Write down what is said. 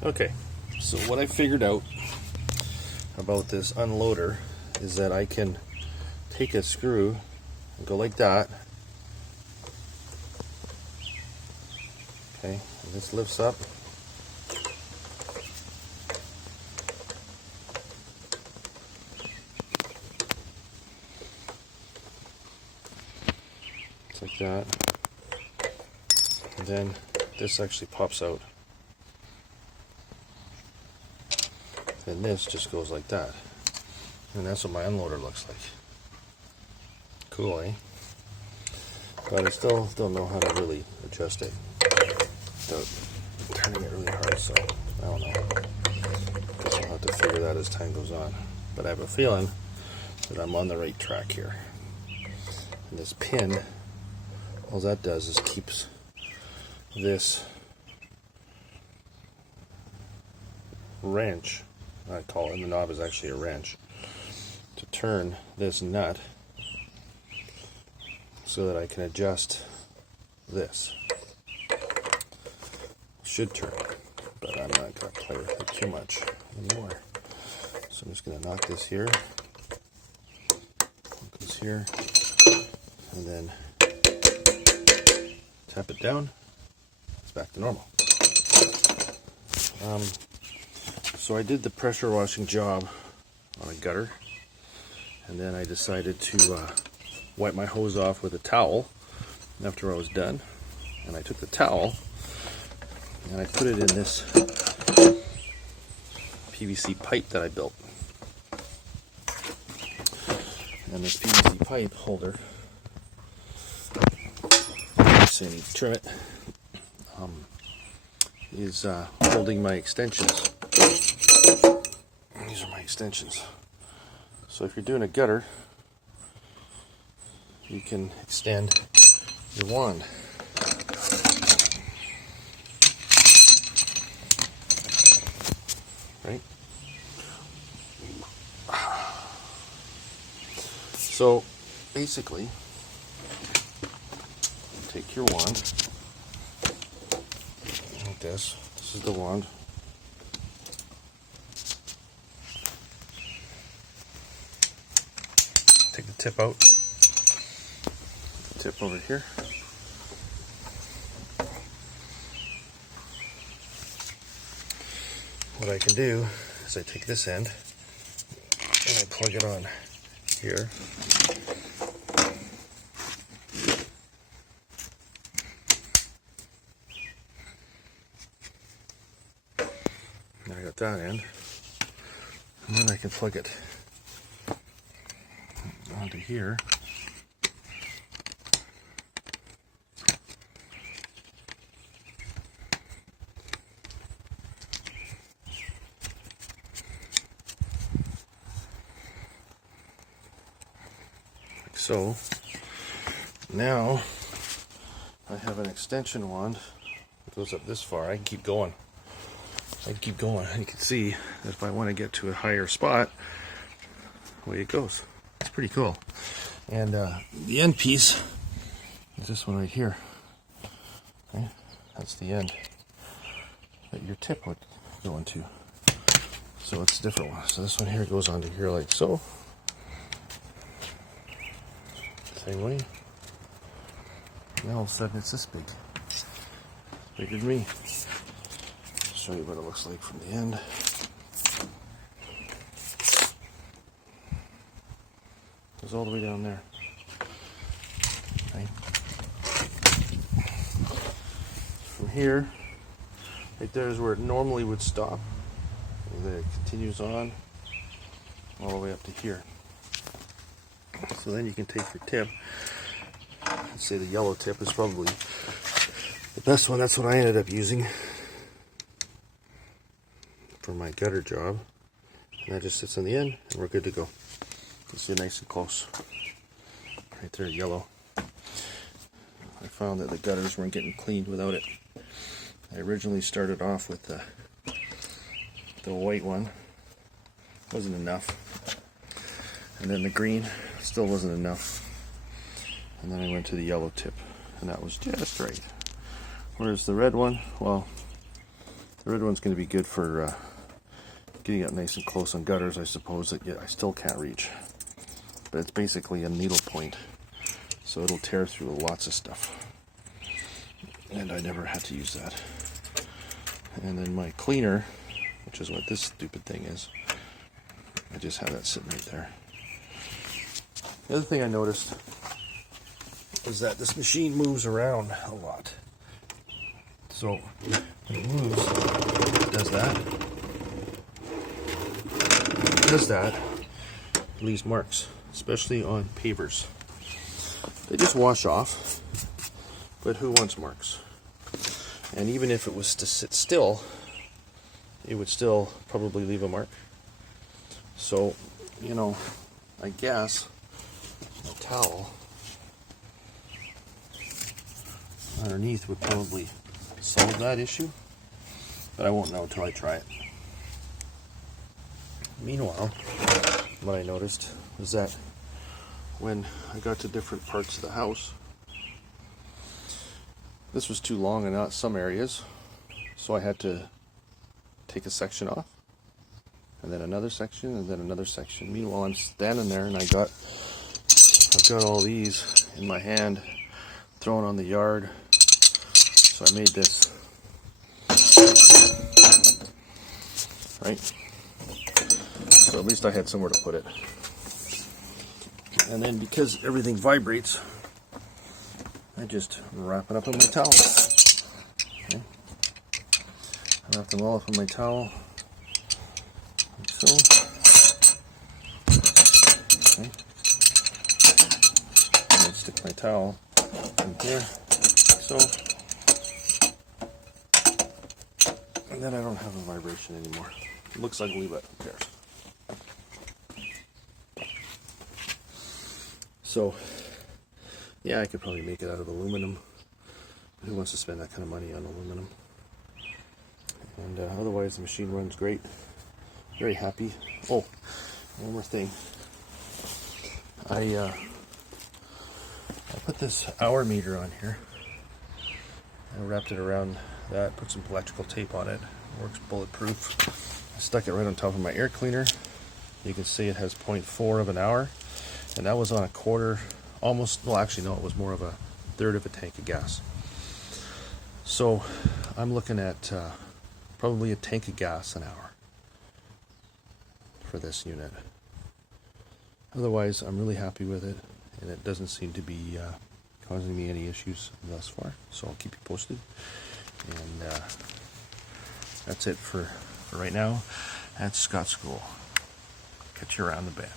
Okay, so what I figured out about this unloader is that I can take a screw and go like that. Okay, and this lifts up. It's like that. And then this actually pops out. And this just goes like that. And that's what my unloader looks like. Cool, eh? But I still don't know how to really adjust it without turning it really hard, so I don't know. Guess I'll have to figure that as time goes on. But I have a feeling that I'm on the right track here. And this pin, all that does is keeps this wrench, I call it, the knob is actually a wrench, to turn this nut so that I can adjust this. Should turn, but I'm not going to play with it too much anymore. So I'm just going to knock this here, knock this here, and then tap it down. It's back to normal. So I did the pressure washing job on a gutter, and then I decided to wipe my hose off with a towel after I was done. And I took the towel and I put it in this PVC pipe that I built. And this PVC pipe holder, so I need to trim it, is holding my extensions. These are my extensions. So if you're doing a gutter, you can extend your wand. Right? So basically, take your wand like this. This is the wand. Take the tip out. Tip over here. What I can do is I take this end and I plug it on here. Now I got that end, and then I can plug it onto here. So now I have an extension wand that goes up this far. I can keep going. You can see that if I want to get to a higher spot, away it goes. It's pretty cool. And the end piece is this one right here. Okay? That's the end that your tip would go into. So it's a different one. So this one here goes onto here like so. Same way. Now all of a sudden it's this big. Bigger than me. Show you what it looks like from the end. Goes all the way down there. Okay. From here, right there is where it normally would stop. And then it continues on all the way up to here. So then you can take your tip. Let's say the yellow tip is probably the best one. That's what I ended up using for my gutter job. And that just sits on the end and we're good to go. You see nice and close. Right there, yellow. I found that the gutters weren't getting cleaned without it. I originally started off with the white one. Wasn't enough. And then the green still wasn't enough. And then I went to the yellow tip, and that was just right. Whereas the red one, well, The red one's going to be good for getting up nice and close on gutters, I suppose, that I still can't reach. But it's basically a needle point, so it'll tear through lots of stuff. And I never had to use that. And then my cleaner, which is what this stupid thing is, I just have that sitting right there. The other thing I noticed is that this machine moves around a lot. So when it moves, it does that. It does that. It leaves marks, especially on pavers. They just wash off, but who wants marks? And even if it was to sit still, it would still probably leave a mark. So, you know, I guess a towel underneath would probably solve that issue, but I won't know until I try it. Meanwhile, what I noticed was that when I got to different parts of the house, this was too long in some areas, so I had to take a section off, and then another section, and then another section. Meanwhile, I'm standing there, and I've got all these in my hand, thrown on the yard. So I made this, right? So at least I had somewhere to put it. And then because everything vibrates, I just wrap it up in my towel. Okay. I wrap them all up in my towel, like so. Okay. And then stick my towel in here, like so. And then I don't have a vibration anymore. It looks ugly, but who cares? So, yeah, I could probably make it out of aluminum. Who wants to spend that kind of money on aluminum? And otherwise, the machine runs great. Very happy. Oh, one more thing. I put this hour meter on here. I wrapped it around that, put some electrical tape on it. Works bulletproof. I stuck it right on top of my air cleaner. You can see it has 0.4 of an hour, and that was on a quarter, almost, well actually no, it was more of a third of a tank of gas. So I'm looking at probably a tank of gas an hour for this unit. Otherwise, I'm really happy with it, and it doesn't seem to be causing me any issues thus far, so I'll keep you posted. And that's it for right now at Scott School. Catch you around the bend.